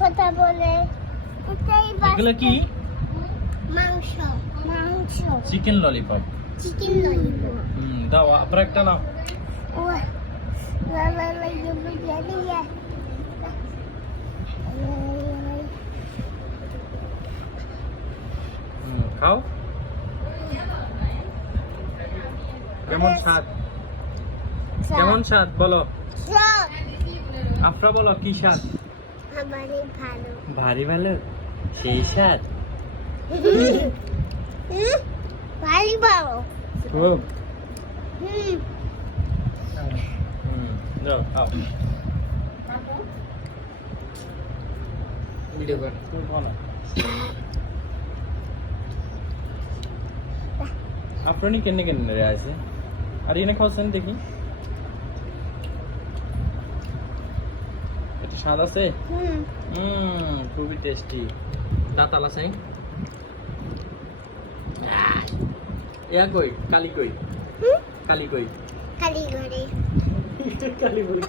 কথা বলে ওটাই এগুলো কি? মাংস মাংস চিকেন ললিপপ। চিকেন ললিপপ দাও আবার একটা নাও। ও লা লা লা ইয়া খাও। কেমন স্বাদ? কেমন স্বাদ বলো? স্বাদ আপনারা বলো কি স্বাদ? আমারই ভালো ভারী ভালো, সেই স্বাদ। ভারী ভালো খুব। হুম দাও খাও। ভিডিও কর তুমি খাও না। আপনি কেন কেন রে আছে আর এনে খাওয়াছেন দেখি। এটা স্বাদ আছে। খুবই টেস্টি। দাঁত আলা সাই ইয়া কই কালি কই কালি কই কালি ঘরে কালি বলি